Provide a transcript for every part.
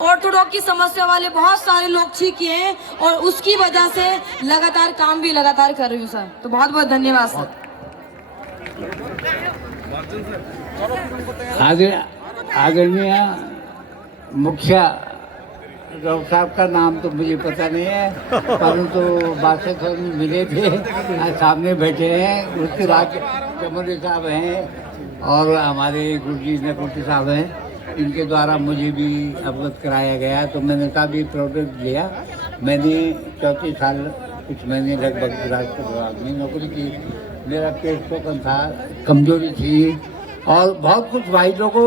Orthodox की समस्या वाले बहुत सारे लोग ठीक किए हैं और उसकी वजह से लगातार काम भी लगातार कर रही हूँ सर। तो बहुत बहुत धन्यवाद सर। आदरणीय मुखिया डॉक्टर साहब का नाम तो मुझे पता नहीं है, परंतु बादशाह साहब मिले थे, सामने बैठे हैं। उसके बाद चमोली साहब हैं और हमारे गुरुजी नकुटी साहब हैं। इनके द्वारा मुझे भी अवगत कराया गया, तो मैंने काफ़ी प्रोडक्ट लिया। मैंने 34 साल कुछ महीने लगभग राष्ट्र विभाग में नौकरी की। मेरा पेट शोकन था, कमजोरी थी और बहुत कुछ भाई लोगों को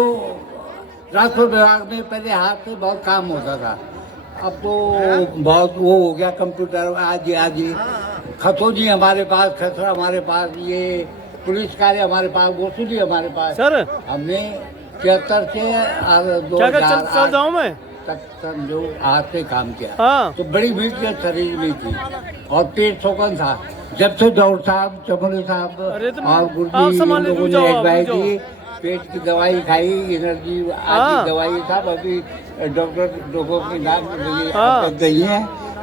राष्ट्र विभाग में पहले हाथ से बहुत काम होता था। अब तो बहुत वो हो गया, कंप्यूटर आज खतौनी हमारे पास, खसरा हमारे पास, ये पुलिस कार्य हमारे पास, वसूली हमारे पास। सर हमने 73 से 2000 तक जो हाथ से काम किया। हाँ। तो बड़ी वीकनेस शरीर में थी और पेट शोकन था। जब से डॉक्टर साहब, चमोली साहब और गुरुजी लोगों ने एडवाइस दी, पेट की दवाई खाई, एनर्जी आदि दवाई साहब अभी डॉक्टर लोगों के नाम नहीं है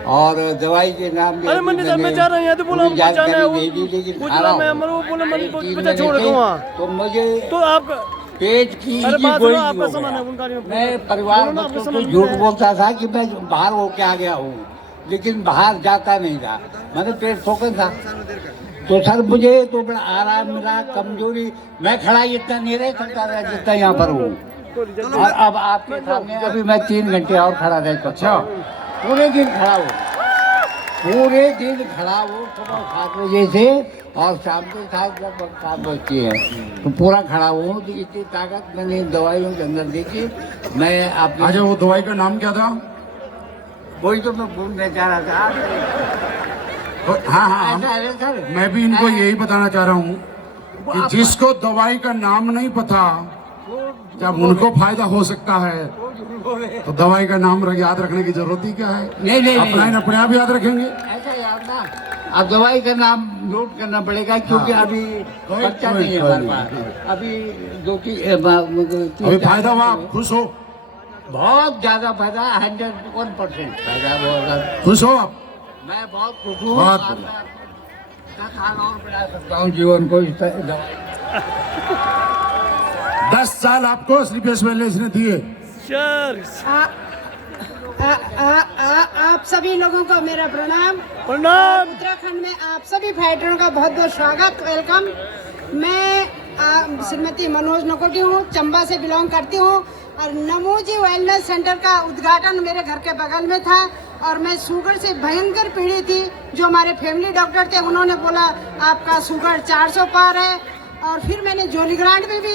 और दवाई के नाम जानकारी दे दी, लेकिन तो मुझे तो आप पेट की मैं परिवार बच्चों को झूठ बोलता था कि मैं बाहर होके आ गया हूँ, लेकिन बाहर जाता नहीं था। मैंने पेट शोकन था, तो सर मुझे तो बड़ा आराम मिला। कमजोरी मैं खड़ा इतना नहीं रह सकता था जितना यहाँ पर हूँ, और अब आपके सामने अभी मैं 3 घंटे और खड़ा रह सकता हूँ। पूरे दिन खड़ा हूँ, पूरे दिन खड़ा हूँ, सुबह 7 बजे से और शाम को 7 बजती है, तो पूरा खड़ा हूँ। तो इतनी ताकत मैंने दवाइयों के अंदर देखी। मैं आप अच्छा, वो दवाई का नाम क्या था? वही तो मैं बोलने चाह रहा था। हाँ, सर मैं भी इनको यही बताना चाह रहा हूँ कि जिसको दवाई का नाम नहीं पता, जब उनको फायदा हो सकता है तो दवाई का नाम याद रखने की जरूरत ही क्या है? नहीं अपने आप याद रखेंगे। ऐसा याद ना, अब दवाई का नाम नोट करना पड़ेगा, क्योंकि अभी बच्चा नहीं है हमारे पास। अभी अभी फायदा हुआ, आप खुश हो? बहुत ज्यादा फायदा, 101% फायदा होगा। खुश हो आप? मैं बहुत खुश हूँ। बहुत खाना और बढ़ा सकता हूँ जीवन को इस दवाई। 10 साल आपको स्लीपियस वेलनेस ने दिए। आप सभी लोगों को मेरा प्रणाम। उत्तराखंड में आप सभी फाइटरों का बहुत बहुत स्वागत, वेलकम। मैं श्रीमती मनोज नकोटी हूँ, चंबा से बिलोंग करती हूँ और नमोजी वेलनेस सेंटर का उद्घाटन मेरे घर के बगल में था और मैं शुगर से भयंकर पीड़ित थी। जो हमारे फैमिली डॉक्टर थे उन्होंने बोला आपका शुगर 400 पार है, और फिर मैंने जोलीग्रांट में भी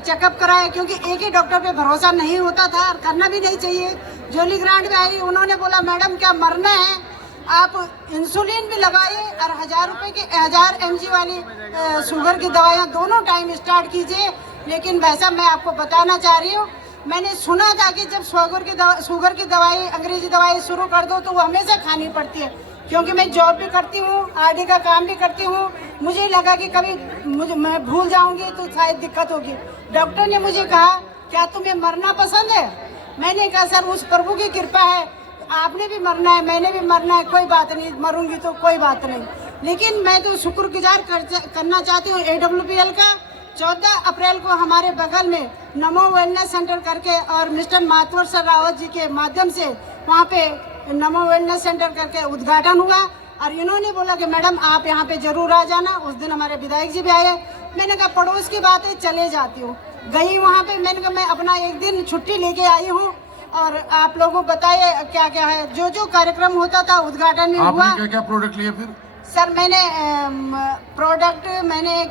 चेकअप कराया, क्योंकि एक ही डॉक्टर पे भरोसा नहीं होता था और करना भी नहीं चाहिए। जोलीग्रांट में आई, उन्होंने बोला मैडम क्या मरना है, आप इंसुलिन भी लगाइए और 1000 रुपये की 1000 mg वाली शुगर की दवाइयाँ दोनों टाइम स्टार्ट कीजिए। लेकिन वैसा मैं आपको बताना चाह रही हूँ, मैंने सुना था कि जब शुगर की दवाई, अंग्रेजी दवाई शुरू कर दो तो वो हमेशा खानी पड़ती है, क्योंकि मैं जॉब भी करती हूँ, आरडी का काम भी करती हूँ। मुझे लगा कि कभी मैं भूल जाऊंगी तो शायद दिक्कत होगी। डॉक्टर ने मुझे कहा क्या तुम्हें मरना पसंद है? मैंने कहा सर उस प्रभु की कृपा है, आपने भी मरना है, मैंने भी मरना है, कोई बात नहीं, मरूंगी तो कोई बात नहीं। लेकिन मैं तो शुक्रगुजार करना चाहती हूँ AWPL का। 14 अप्रैल को हमारे बगल में नमो वेलनेस सेंटर करके और मिस्टर मातवर सर रावत जी के माध्यम से वहाँ पे नमो वेलनेस सेंटर करके उद्घाटन हुआ और इन्होंने बोला कि मैडम आप यहाँ पे जरूर आ जाना। उस दिन हमारे विधायक जी भी आए। मैंने कहा पड़ोस की बात है, चले जाती हूँ। गई वहाँ पे, मैंने कहा मैं अपना एक दिन छुट्टी लेके आई हूँ और आप लोगों को बताइए क्या क्या है। जो कार्यक्रम होता था उद्घाटन में हुआ। क्या क्या प्रोडक्ट लिए फिर? सर मैंने प्रोडक्ट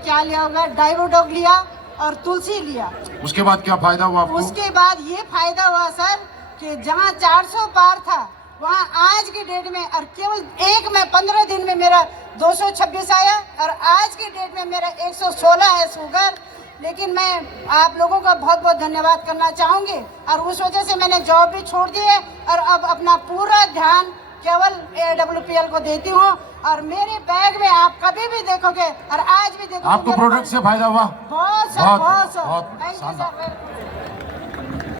क्या लिया होगा, डाइवोडॉग लिया और तुलसी लिया। उसके बाद क्या फायदा हुआ आपको? उसके बाद ये फायदा हुआ सर कि जहाँ 400 पार था वहाँ आज की डेट में और केवल 15 दिन में मेरा 226 आया और आज की डेट में मेरा 116 है शुगर। लेकिन मैं आप लोगों का बहुत बहुत धन्यवाद करना चाहूँगी और उस वजह से मैंने जॉब भी छोड़ दी है और अब अपना पूरा ध्यान केवल AWPL को देती हूँ। और मेरे बैग में आप कभी भी देखोगे और आज भी देखोगे, आपको प्रोडक्ट से फायदा हुआ? बहुत सर, बहुत सर। बहुत थैंक यू सर।